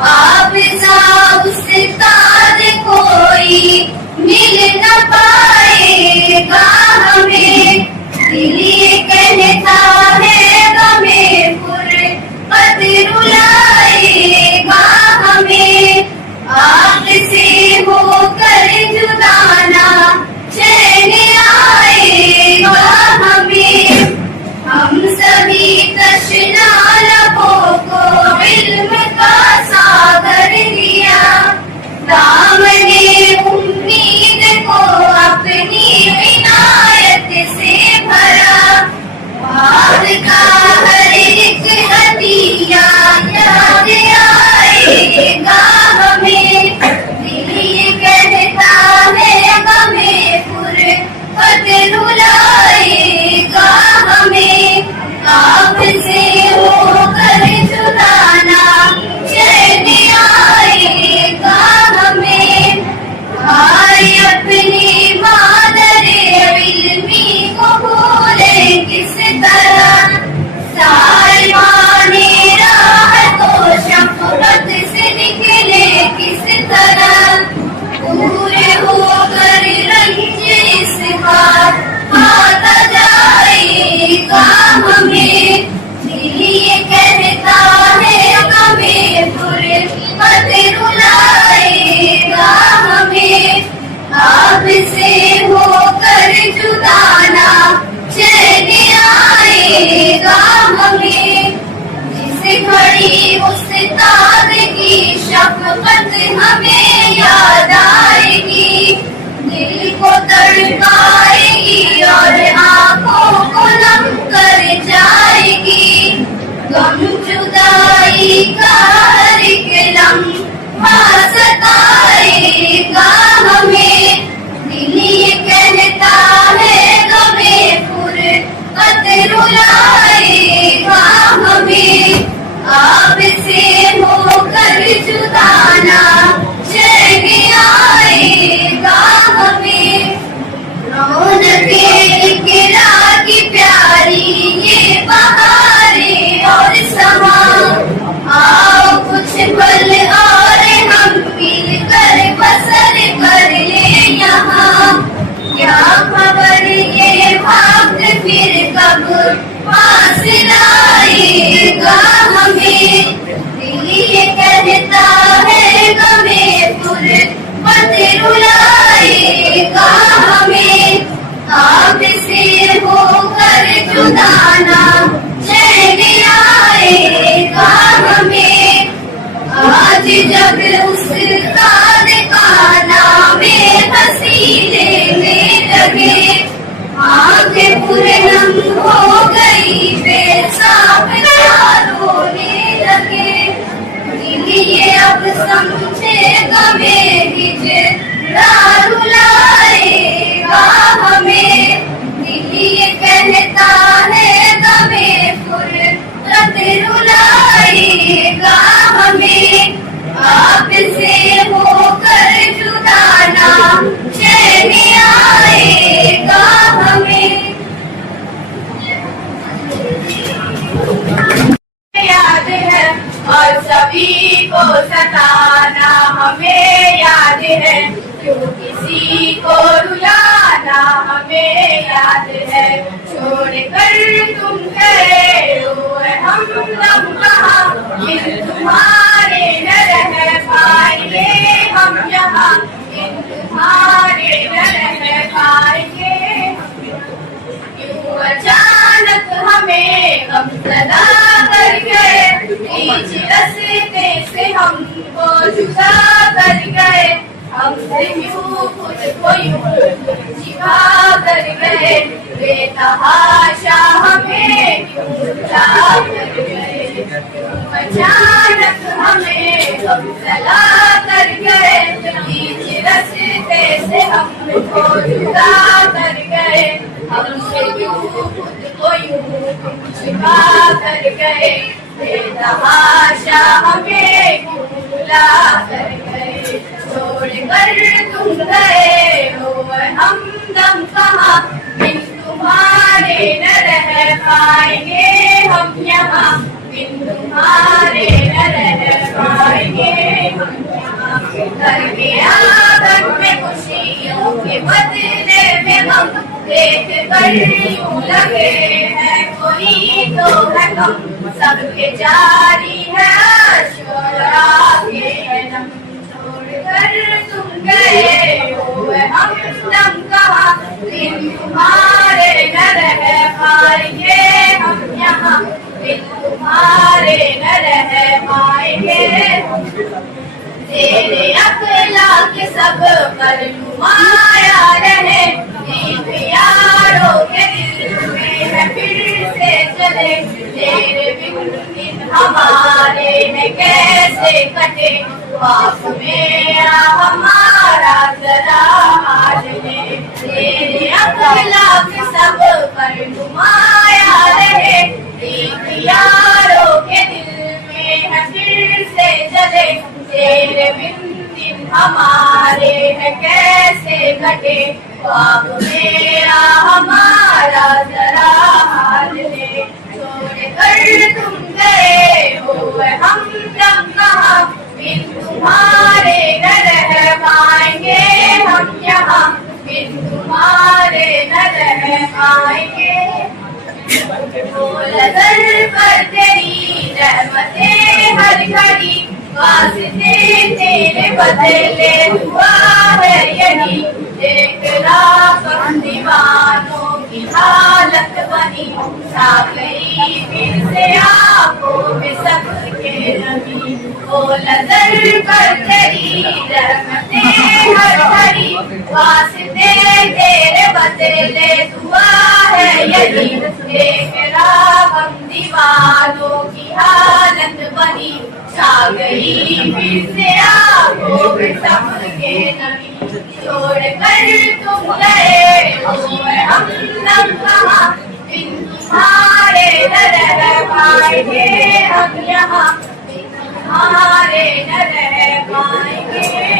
आप सा उस्ताद कोई मिल न पाएगा हमें। दिल ये कहता है गमे फुरकत रुलाएगा हमें। आपसे होकर जुदाना चैन आएगा हमें। हम सभी तशना लबों को इल्म का सागर दिया। दामने उम्मीद को अपनी इनायत से भरा। बाद का हर एक हदिया याद आएगा हमें। दिल ये कहता है गमे फुरकत रुलाएगा हमें। आपसे होकर जुदाना चैन आएगा हमें। भाई अपनी मादरे इल्मी को भूले किस तरह। साहिबाने राह तो शफ़क़त से निकले किस तरह। पूरे होकर रंज इस बार आता जाएगा हमें। दिल ये कहता है गमे फुरकत रुलाएगा हमें। आपसे होकर जुदाना चैन आएगा हमें। जिस घड़ी उस्ताद की शफ़क़त हमें याद आएगी। दिल को तड़पाएगी और आंखों को नम कर जाएगी। गम जुदाई का हर एक लम्हा सताएगा हमें। दिल ये कहता है गमे फुरकत रुलाएगा हमें। आपसे होकर जुदाना चैन आएगा हमें। रौनके इक़रार की प्यारी ये बहारें और समा। आओ कुछ पल और हम मिलकर बसर कर ले यहाँ। क्या खबर ये वक्त फिर कब पास लाएगा हमें। दिल ये कहता है गमे फुरकत रुलाएगा हमें। आपसे होकर जुदाना चैन आएगा हमें। आज जब उस्ताद का नामे हसीने में लगे। आंखें पुरनम हो गई बेसाब रोने लगे। दिल ये अब समझे गमे हिजरा रुलाएगा हमें। दिल ये कहता है गमे फुरकत रुलाएगा हमें। आपसे होकर जुदाना चैन आएगा हमें। याद है और सभी को सताना हमें याद है। क्यों किसी को रुलाना हमें याद है। छोड़ कर तुम गए हो हम तब कहाँ। इन तुम्हारे न रह पाएंगे हम यहाँ। इन तुम्हारे न रह पाएंगे। क्यों अचानक हमें गम सदा कर गए। बीच रास्ते से हमको जुदा कर गए। हमसे क्यों खुद को यूं छिपा कर गए। बेतहाशा हमें क्यों भुला कर गए। अचानक हमें गमसला कर गए। बीच रास्ते से हमको जुदा कर गए। हमसे क्यों खुद को यूं छिपा कर गए। बेतहाशा हमें क्यों भुला कर गए। छोड़ कर तुम गए हो हमदम कहाँ। बिन तुम्हारे न रह पाएंगे हम यहाँ। बिन तुम्हारे न रह पाएंगे हम यहाँ। घर के आंगन में खुशियों के बदले में हम देख कर यूं लगे हैं कोई तो है कम, सबके जारी है अश्वरा के नम। छोड़कर तुम गए हो हम दम कहाँ, बिन तुम्हारे न रह पाएंगे हम यहाँ, बिन तुम्हारे न रह पाएंगे। तेरे अखलाक सब पर नुमाया रहे, दीप यारों के दिल में है फिर से चले। तेरे बिन दिन हमारे है कैसे कटे, पास में आ हमारा जरा हाल ले। तेरे अखलाक सब पर नुमाया रहे, दीप यारों के दिल में है फिर से जले। तेरे बिन दिन हमारे है कैसे कटे, ख्वाब मेरा हमारा जरा हाल ले। छोड़ कर तुम गए हो हम दम कहाँ, बिन तुम्हारे न रह पाएंगे हम यहाँ, बिन तुम्हारे न रह पाएंगे। नजर पर तेरी रहमतें हर घड़ी, वास्ते तेरे बदले हुआ है यही। देख राम दीवानों की हालत बनी, छा गई फिर से आंखों में सबके नमी। वो नजर पर तेरी रहमतें हर घड़ी, वास्ते तेरे बदले हुआ है यही। देख राम दीवानों की हालत बनी, छा गई फिर से आंखों में सबके नमी। छोड़ कर तुम गए हो हम दम कहाँ, बिन तुम्हारे न रह पाएंगे हम यहाँ, बिन तुम्हारे न रह पाएंगे।